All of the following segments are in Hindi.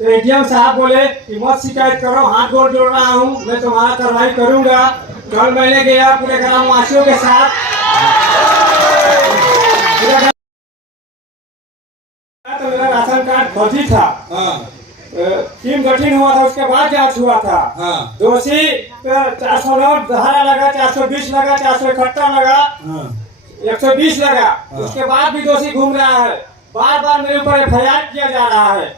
तो एडीएम साहब बोले कि मत शिकायत करो, हाथ गोड़ जोड़ रहा हूँ, मैं तुम्हारा कार्रवाई करूंगा। कल मैंने गया पूरे ग्रामवासियों के साथ, तो मेरा राशन कार्ड फर्जी था। टीम गठन हुआ था, उसके बाद जांच हुआ था। दोषी 409 धारा लगा, 420 लगा, 471 लगा, 120 लगा। उसके बाद भी दोषी घूम रहा है। बार बार मेरे ऊपर एफआईआर किया जा रहा है।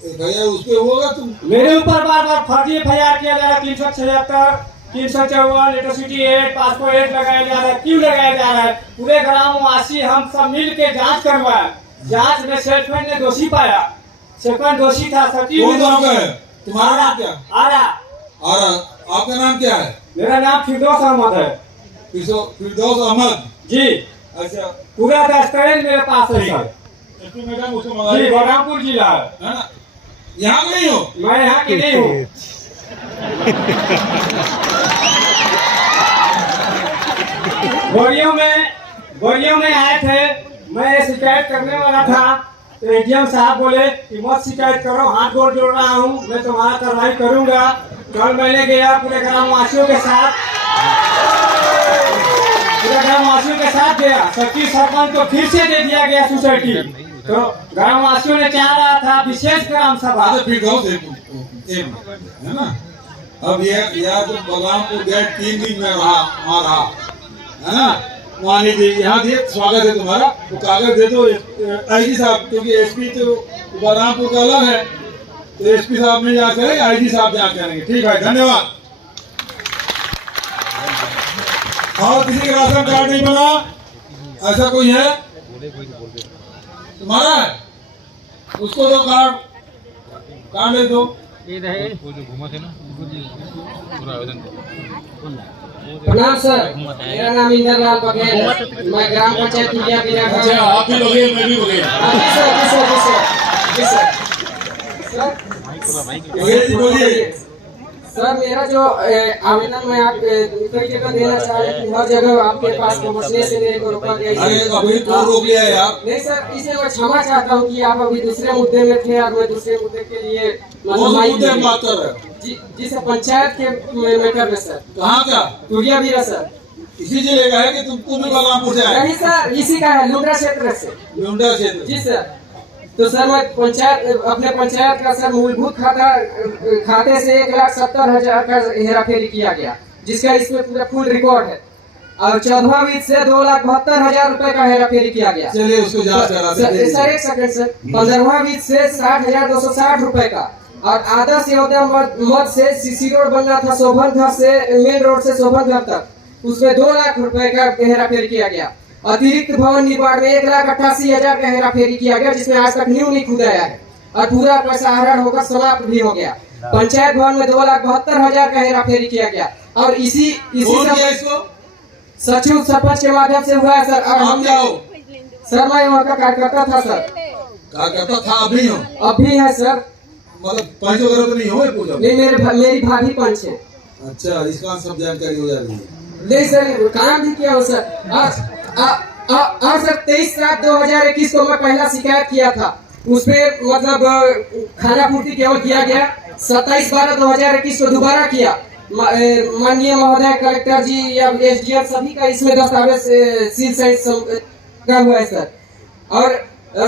भैया उस पे होगा तुम मेरे ऊपर बार बार फर्जी एफआईआर किया जा रहा है। 376, 354, एट्रोसिटी एक्ट, पासपोर्ट एक्ट लगाया जा रहा है। क्यों लगाया जा रहा है? पूरे ग्रामवासी हम सब मिल के जाँच करवाए। जांच में सेटमेंट ने दोषी पाया, सेटमेंट दोषी था। सचिव तुम्हारा नाम क्या? आरा। आपका नाम क्या है? मेरा नाम फिरदौस अहमद है। फिरदौस अहमद जी। अच्छा, पूरा दस्तावेज मेरे पास है सर। मैडम उसको जी, बलरामपुर जिला है ना? यहाँ नहीं हो? मैं यहाँ की नहीं हूँ। बोरियों में आए थे, मैं शिकायत करने वाला था। तो एडीएम साहब बोले कि मत शिकायत करो, हाथ गोड़ जोड़ रहा हूँ, मैं तुम्हारा कार्रवाई करूंगा। कल मैंने गया पूरे ग्रामवासियों के साथ, गया। सचिव सरपंच को फिर से दे दिया गया सोसाइटी। तो ग्रामवासियों ने चाह रहा था विशेष ग्राम सभा। है ना? अब ये तो बलरामपुर गेट 3 दिन में रहा है ना? वहाँ यहाँ दिए, स्वागत है तुम्हारा। तो कागज दे दो आईजी साहब, क्योंकि एसपी तो बलरामपुर का अलग है, तो एसपी साहब ने जांच करेंगे, आईजी साहब जांच करेंगे। ठीक है, धन्यवाद। और किसी का राशन कार्ड नहीं बना, ऐसा कोई है? तुम्हारा है, उसको दो कार्ड दे दो। प्रणाम सर, मेरा नाम इंदर लाल बघेल, मैं ग्राम पंचायत इंडिया बिना। अच्छा, आप भी बघेल, मैं भी बघेल। बोलिए सर, मेरा जो आवेदन मैं आप कई जगह देना चाह रहे थे, हर जगह आपके पास पहुँचने से मेरे को रोका गया। अरे अभी तो रोक लिया है आप। नहीं सर, इसलिए मैं क्षमा चाहता हूँ कि आप अभी दूसरे मुद्दे में थे और मैं दूसरे मुद्दे के लिए बात कर रहे हो। जी सर, पंचायत के मैटर में सर। कहाँ का? टूरिया भी सर। इसी जिले का है कि तुम भी बलरामपुर से आए? नहीं सर, इसी का है, लुंडा क्षेत्र से। लुंडा क्षेत्र? जी सर। तो सर मैं अपने पंचायत का सर मूलभूत खाते से 1,70,000 का हेराफेरी किया गया, जिसका इसमें पूरा फुल रिकॉर्ड है। और 14वां वित्त से 2,72,000 रुपए का हेराफेरी किया गया। चलिए उसको जांच करा देते हैं। सर एक सेकंड सर। 15वां वित्त से 60,260 रुपए का, और आदर्श योजना मद से सीसी रोड बनना था शोभन घर से, मेन रोड से शोभन घर तक, उसमें 2 लाख रुपए का हेराफेरी किया गया। अतिरिक्त भवन निर्माण में 1,88,000 का हेराफेरी किया गया, जिसमें आज तक नींव नहीं खुदाया है और पूरा पैसा हरण होकर समाप्त भी हो गया। पंचायत भवन में 2,72,000 का हेराफेरी किया गया, और इसी सचिव सरपंच के माध्यम से हुआ है सर। और हम सर, मैं वहाँ का कार्यकर्ता था सर। कार्यकर्ता था? अभी हो? अभी है सर। मतलब पंच वगैरह तो नहीं हो? नहीं, मेरी भाभी पंच है। अच्छा, इसका सब जानकारी हो जा रही है? नहीं सर, काम भी किया हूँ सर। सर 23/7/2021 को मैं पहला शिकायत किया था, उसमें मतलब खाना पूर्ति केवल किया गया। 27/12/2021 को दोबारा किया। माननीय महोदय कलेक्टर जी या एसडीएम सभी का इसमें दस्तावेज सील सहित हुआ है सर। और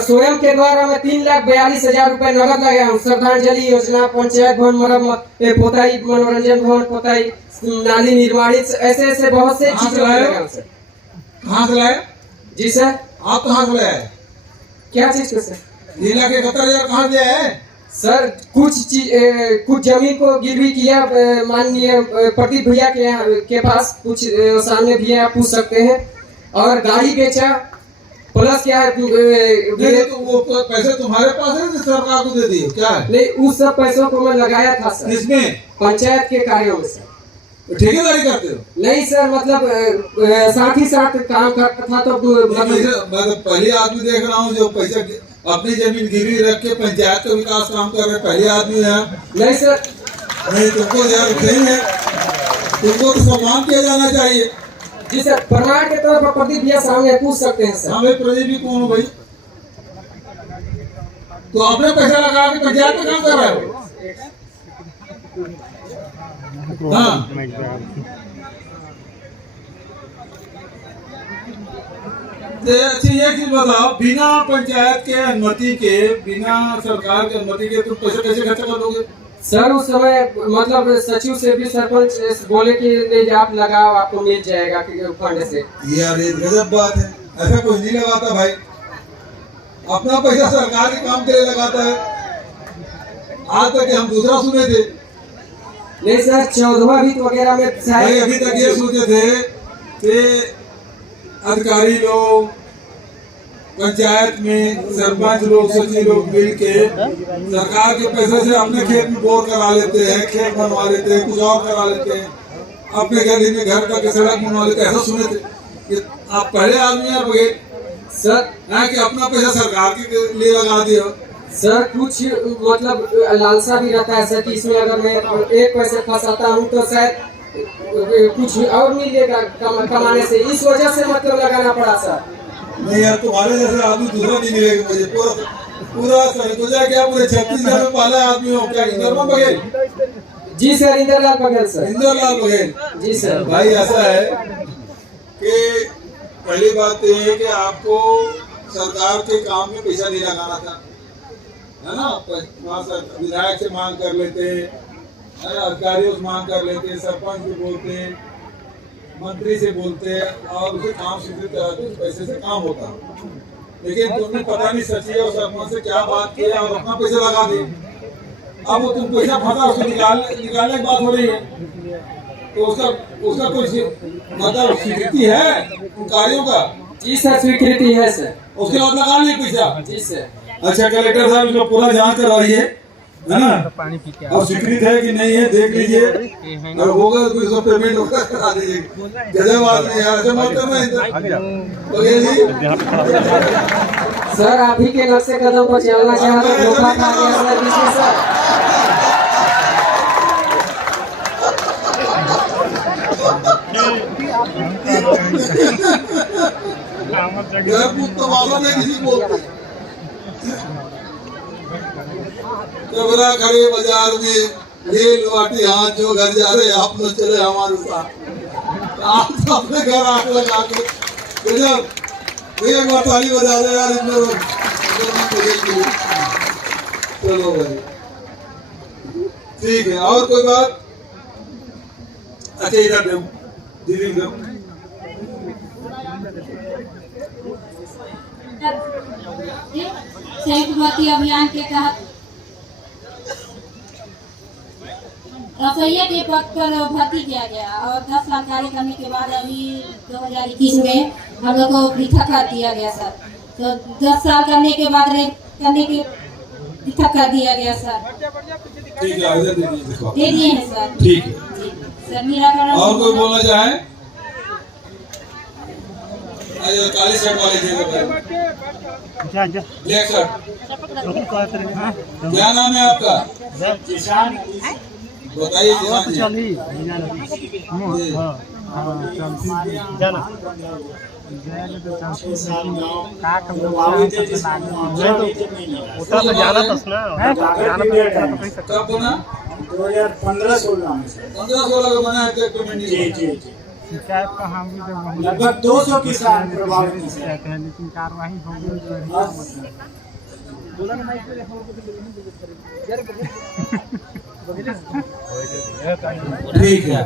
स्वयं के द्वारा मैं 3,42,000 रुपए नगद लगाया हूँ। श्रद्धांजलि योजना, पंचायत भवन मरम्मत, पोताई मनोरंजन भवन, पोताई नाली निर्माणित, ऐसे बहुत से चीजें लगाया सर। कहाँ से लाए? जी सर। आप कहाँ से लाए? क्या चीज को सर? 3,71,000 कहाँ से आए सर? कुछ जमीन को गिरवी किया माननीय प्रदीप भैया के पास, कुछ सामने भी आप पूछ सकते हैं। और गाड़ी बेचा, प्लस क्या है तो वो पैसे तुम्हारे पास है, सरकार को दे दिए क्या है? नहीं, उस सब पैसों को मैं लगाया था सर। किसमें? पंचायत के कार्यों में सर। ठेकेदारी करते हो? नहीं सर, मतलब साथ ही साथ काम करता था। तो मैं पहले आदमी देख रहा हूँ जो पैसा अपनी जमीन गिरवी रख के पंचायत का विकास काम कर रहे, पहले आदमी है। नहीं सर, नहीं, तुमको यार सही है, तुमको तो सम्मान किया जाना चाहिए। जी सर, प्रमाण के तौर पर प्रदीप भैया सामने पूछ सकते हैं सर। हाँ भाई, प्रदीप भी कौन हो भाई? तो अपने पैसा लगा के पंचायत में काम कर रहे हो। हाँ तो अच्छी एक चीज बताओ, बिना पंचायत के अनुमति के, बिना सरकार के अनुमति के तुम पैसे कैसे खर्च कर लोगे? सर उस समय मतलब सचिव से भी सरपंच बोले कि नहीं आप लगाओ, आपको मिल जाएगा फंड से। यार ये गजब बात है, ऐसा कोई नहीं लगाता भाई, अपना पैसा सरकार के काम के लिए लगाता है। आज तक हम दूसरा सुने थे नहीं सर, 14वां वित्त वगैरह में भाई, अभी तक ये सोचे थे कि अधिकारी लोग, पंचायत में सरपंच लोग, सचिव लोग मिल के सरकार के पैसे से अपने खेत में बोर करा लेते हैं, खेत बनवा लेते हैं, कुछ और करा लेते हैं, अपने गली में घर का सड़क बनवा लेते हैं। ऐसा सुने थे कि आप पहले आदमी यार बगैर सर है कि अपना पैसा सरकार के लिए लगा दिया। सर कुछ मतलब लालसा भी रहता है सर कि इसमें अगर मैं एक पैसे फंसाता हूँ तो शायद कुछ और मिलेगा कमाने से, इस वजह से मतलब लगाना पड़ा सर। नहीं यार, तुम्हारे जैसे आदमी दूसरा नहीं मिलेगा मुझे। पूरा सोचा क्या पूरे छत्तीसगढ़ में पहला आदमी हो क्या? इंदरलाल बघेल? जी sir, Indra Lal Baghel sir. Indra Lal Baghel ji sir. भाई ऐसा है कि पहली बात तो ये है कि आपको सरकार के काम में पैसा नहीं लगाना था, है ना? वहाँ विधायक से मांग कर लेते, है ना, अधिकारियों से मांग कर लेते, सरपंच से बोलते, मंत्री से बोलते और उसे काम स्वीकृत कराते, उस पैसे से काम होता। लेकिन तुमने पता नहीं सचिव और सरपंच से क्या बात किया और अपना पैसा लगा दी। अब वो तुम पैसा फंसा, उसको निकालने की बात हो रही है, तो उसका कोई मतलब स्वीकृति है उन कार्यों का? जी सर, स्वीकृति है सर। उसके बाद लगा लिए पैसा? जी सर। अच्छा कलेक्टर साहब, इसको पूरा जांच करवाइए, है ना, और स्वीकृत है कि नहीं है देख लीजिए, और होगा तो इसको पेमेंट होगा करा दीजिए। गजब आदमी यार, ऐसे मत करना सर, आप ही के नक्शे कदम पर चलना चाहते धोखा खा गया सर, जिसमें सर तो मालूम है किसी को। कबरा खड़े बाजार में ले लुआटी हाथ जो घर जा रहे, आप लोग चले हमारे साथ। आप तो अपने घर आके लगा के एक बार ताली बजा रहे यार इधर। चलो भाई ठीक है, और कोई बात? अच्छा इधर दो दीदी दो। संयुक्त भर्ती अभियान के तहत रसोइया के पद पर भर्ती किया गया और 10 साल कार्य करने के बाद अभी 2021 में हम लोग को पृथक कर दिया गया सर। तो 10 साल करने के बाद पृथक कर दिया गया सर। ठीक है, दे दिए हैं सर। ठीक है जी सर, निराकरण। और कोई बोलना चाहे? काली शर्ट वाले ब्लैक शर्ट, क्या नाम है आपका? बताइए किसान जी। कब बना? 2015-16 में सर। 15-16 का बना है पेमेंट? जी लगभग 200 किसान प्रभावित हैं, लेकिन कार्रवाई हो गई। ठीक है,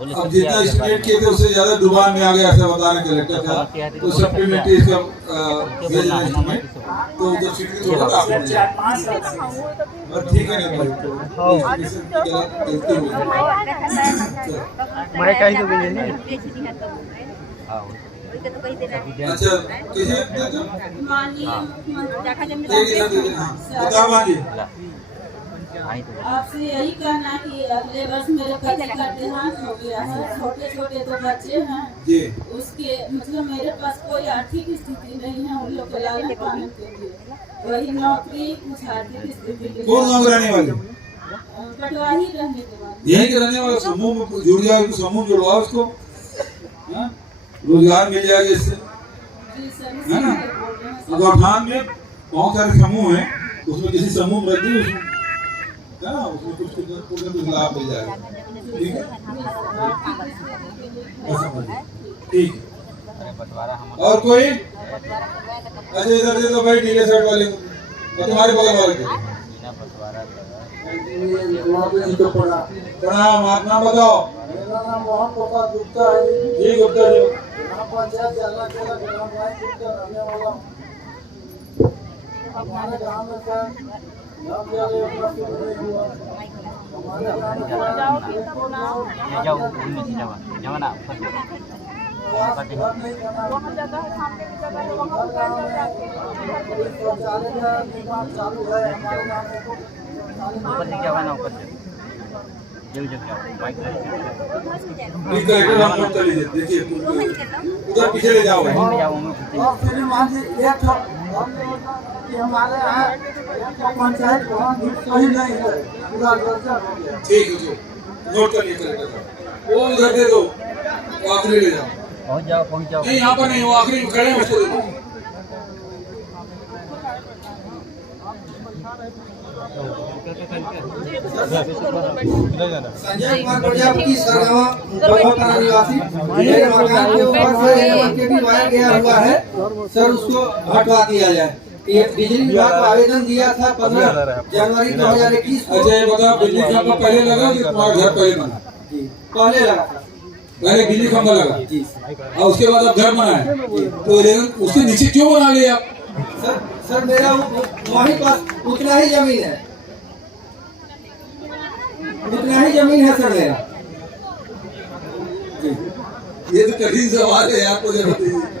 अब जितना स्टूडेंट किए थे उससे ज्यादा दुकान में आ गया, ऐसा बता रहे कलेक्टर था। तो सप्लीमेंट्री इसका भेजना इंस्ट्रूमेंट तो उधर स्वीकृत होगा आपको। 4-5 साल और ठीक है ना भाई, तो गलती हुई। मैं कहीं तो भी नहीं। अच्छा किसी बताओ जी। आपसे यही कहना कि अगले वर्ष मेरे पति का देहांत हो गया है। छोटे छोटे तो बच्चे हैं जी, उसके मतलब मेरे पास कोई आर्थिक स्थिति नहीं है उन लोग को लालन पालन के लिए। वही नौकरी कुछ आर्थिक स्थिति के लिए। कौन गाँव रहने वाले? पटवाही रहने के बाद यही के रहने वाले। समूह में जुड़ जाओ, समूह जुड़वाओ उसको, रोजगार मिल जाएगा इससे, जी सर, है ना? बोल रहे हैं सर। गौठान में बहुत सारे समूह हैं, उसमें किसी समूह में रहती है, उसमें है ना, उसमें कुछ लाभ मिल जाएगा। ठीक है, ठीक है। और कोई? अच्छा इधर दे दो भाई, नीले शर्ट वाले को और तुम्हारे बगल वाले को। प्रणाम, आप नाम बताओ। मेरा नाम मोहन प्रसाद गुप्ता है जी गुप्ता जी। ग्राम पंचायत जला केला ग्राम रायपुर का रहने वाला हूँ। हमारे गांव में सर यहाँ पे आगे अपना शुरू नहीं हुआ। हमारे गांव में घर नहीं बना, शौचालय का निर्माण चालू है हमारे गांव में। इस तरह हम लोग चली जाते, देखिए उधर पीछे ले जाओ। और श्रीमान जी एक कि हमारे यहाँ पंचायत भवन सही नहीं है, पूरा जर्जर हो गया। ठीक है, नोट कर लिए, वो उधर दे दो, वो आखिरी ले जाओ। पहुंच जाओ। नहीं यहाँ पर नहीं, वो आखिरी में खड़े हैं, उसको दे दो। संजय कुमार प्रजापति सरगावा बलवा निवासी। मेरे मकान के ऊपर से के भी वायर गया हुआ है सर, उसको हटवा दिया जाए। ये बिजली विभाग को आवेदन दिया था 15 जनवरी 2021 को। अच्छा ये बताओ, बिजली खंभा पहले लगा कि तुम्हारा घर पहले बना? पहले लगा था, पहले बिजली खंभा लगा जी, और उसके बाद अब घर बना है, तो लेकिन उसके नीचे क्यों बना लिया आप? सर मेरा वहीं पास उतना ही जमीन है, उतना ही जमीन है सर मेरा। ये तो कठिन सवाल है आपको, जब बताइए।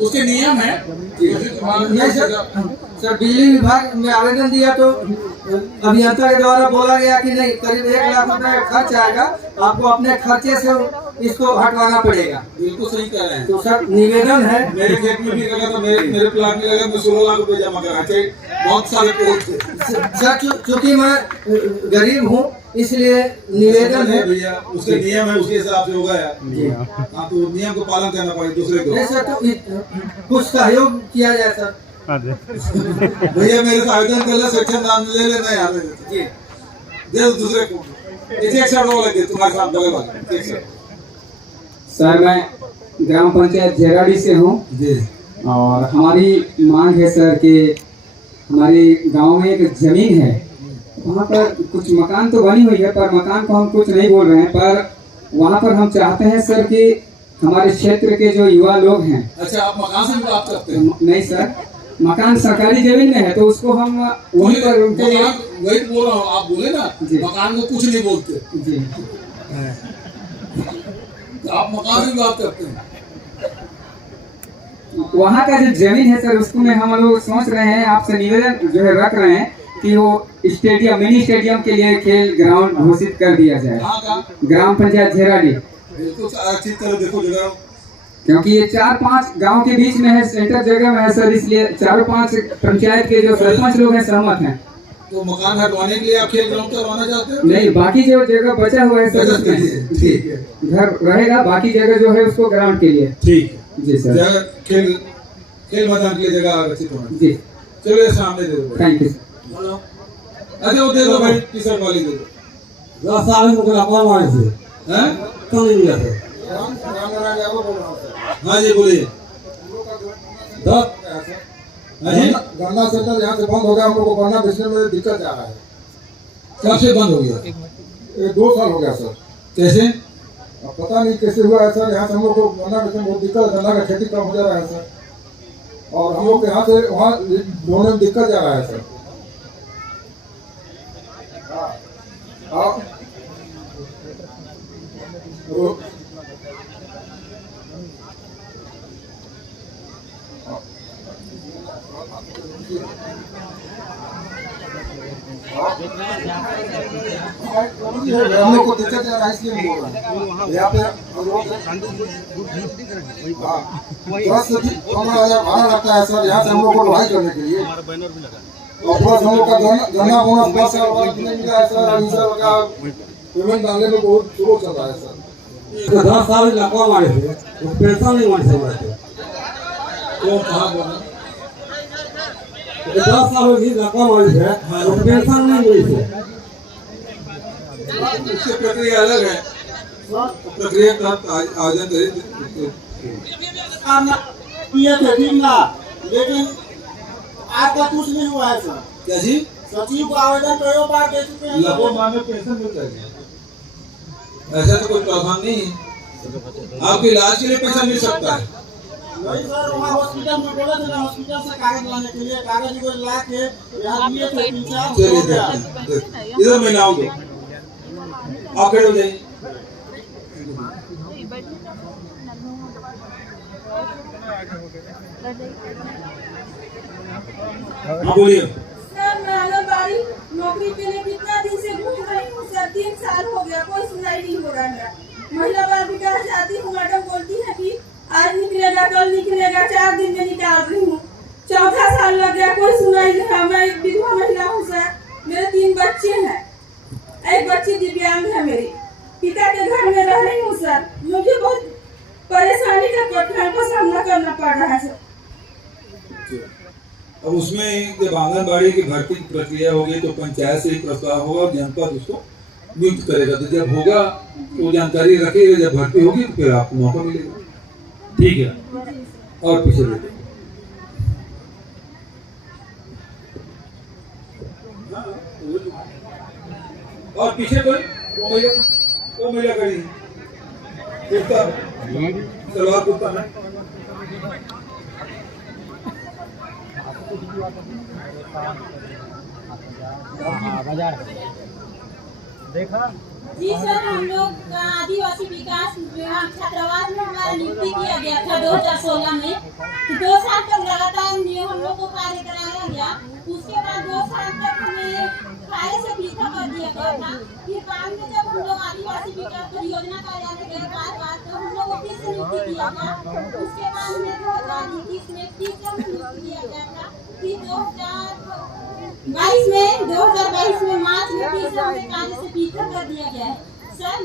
उसके नियम है नहीं सर, बिजली विभाग में आवेदन दिया तो अभियंता के द्वारा बोला गया कि नहीं, करीब 1 लाख रुपए का खर्च आएगा, आपको अपने खर्चे से इसको हटवाना पड़ेगा। बिल्कुल सही कह रहे हैं। तो सर निवेदन है, मेरे खेत में भी लगा था, मेरे प्लाट में लगा, मैं 16 लाख रुपए जमा करा, चाहे बहुत सारे पेड़ थे। सर चूंकि मैं गरीब हूँ इसलिए निवेदन है भैया, उसके नियम है, उसके हिसाब से होगा यार। हाँ तो नियम को पालन करना पड़ेगा दूसरे को। नहीं सर, तो कुछ सहयोग किया जाए सर। भैया मेरे से आवेदन कर ले, सेक्शन नाम ले लेना यार, जी दे दो दूसरे को। एक शर्ट वो लगे तुम्हारे साथ बगल वाले, एक शर्ट। सर मैं ग्राम पंचायत झेराडी से हूँ जी। और हमारी मांग है सर कि हमारे गांव में एक जमीन है, वहाँ पर कुछ मकान तो बनी हुई है, पर मकान को हम कुछ नहीं बोल रहे हैं, पर वहाँ पर हम चाहते हैं सर कि हमारे क्षेत्र के जो युवा लोग हैं। अच्छा आप मकान से भी बात करते हैं? नहीं सर, मकान सरकारी जमीन में है तो उसको हम वहीं पर उनके लिए। वही बोल रहा हूँ, आप बोले ना मकान को कुछ नहीं बोलते जी, तो आप मकान से बात करते हैं। वहाँ का जो जमीन है सर, उसको में हम लोग सोच रहे हैं, आपसे निवेदन जो है रख रहे हैं कि वो स्टेडियम, मिनी स्टेडियम के लिए खेल ग्राउंड घोषित कर दिया जाए। कहाँ? ग्राम पंचायत झेराडी। बिल्कुल आरक्षित करो, देखो जगह, क्योंकि ये 4-5 गांव के बीच में है, सेंटर जगह में है सर, इसलिए 4-5 पंचायत के जो सरपंच लोग हैं सहमत हैं। तो मकान हटवाने के लिए आप खेल ग्राउंड करवाना चाहते हो? नहीं, बाकी जो जगह बचा हुआ है सर उसमें ठीक है, घर रहेगा, बाकी जगह जो है उसको ग्राउंड के लिए। ठीक है जी सर, जगह खेल मैदान के लिए जगह आरक्षित होना। जी चलो ये सामने दे दो। Thank you. अच्छा वो दे दो भाई, टी शर्ट वाली दे दो। हैं? हाँ जी बोलिए। हाँ जी, गन्ना सेंटर यहाँ से बंद हो गया, हम लोग को गन्ना बेचने में दिक्कत आ रहा है। कब से बंद हो गया? ये 2 साल हो गया सर। कैसे? अब पता नहीं कैसे हुआ है सर, यहाँ से हम लोग को गन्ना बेचने में बहुत दिक्कत है, गन्ना का खेती कम हो जा रहा है सर, और हम लोग के यहाँ से वहाँ ढूंढने में दिक्कत जा रहा है सर। हम लोग को दिक्कत जा रहा है इसलिए बोल रहा है। यहाँ पे भाड़ा लगता है सर, यहाँ से हम लोग को ढुलाई करने के लिए, और प्लस हम लोग का गन्ना बोनस 10 साल बाद नहीं मिला है सर, और सर का पेमेंट डालने में बहुत स्लो चल रहा है सर। 10 साल लकवा मारे थे, पैसा नहीं मार सकते। तो कहाँ बोला? 10 साल हो गई रकम आई है तो पेंशन नहीं मिली है। उसकी प्रक्रिया अलग है, प्रक्रिया का आयोजन करें। किए थे ठीक ना, लेकिन आज तक कुछ नहीं हुआ है सर। क्या जी? सचिव को आवेदन कई बार दे चुके हैं। लगभग मांगे पेंशन मिल जाएगी, ऐसा तो कोई प्रावधान नहीं है। आपके इलाज के लिए पैसा मिल सकता है। नहीं सर, वहाँ हॉस्पिटल में बोले थे ना, हॉस्पिटल से कागज लाने के लिए, कागज को ला के यहाँ दिए थे 3-4 चलिए देखते हैं। इधर महिलाओं को आप खड़े हो जाइए। हाँ बोलिए। सर मैं आंगनबाड़ी नौकरी के लिए कितना दिन से घूम रही हूँ सर, 3 साल हो गया, कोई सुनाई नहीं हो रहा है। महिला बाल विकास जाती हूँ, मैडम बोलती है कि आज निकलेगा कल निकलेगा, 4 दिन में निकाल रही हूँ। 4था साल लग गया, कोई सुनाई नहीं है। मैं एक विधवा महिला हूँ सर, मेरे 3 बच्चे हैं, एक बच्ची दिव्यांग है मेरी, पिता के घर में रह रही हूँ सर। मुझे बहुत परेशानी का कठिनाई का सामना करना पड़ रहा है सर। अब उसमें जब आंगनबाड़ी की भर्ती की प्रक्रिया होगी तो पंचायत से ही प्रस्ताव होगा और जनपद उसको नियुक्त करेगा। तो जब होगा तो जानकारी रखेगा, जब भर्ती होगी तो फिर आपको मौका मिलेगा। ठीक है, और पीछे देखिए। और पीछे कोई महिला खड़ी है, कुर्ता सलवार कुर्ता में। बाजार देखा जी सर, हम लोग का आदिवासी विकास विभाग छात्रावास में हमारा नियुक्ति किया गया था 2016 में। 2 साल तक लगातार हम लोग को कार्य कराया गया। उसके बाद 2 साल तक हमें कार्य से पीछा कर दिया गया था। फिर बाद में जब हम लोग आदिवासी विकास परियोजना कार्यालय गए बार तो हम लोग ऑफिस से नियुक्ति किया गया। उसके बाद में 2021 में फिर जब नियुक्ति किया गया था, फिर 2022 में मार्च में फिर से हमें कार्य से पीछा कर दिया गया है सर।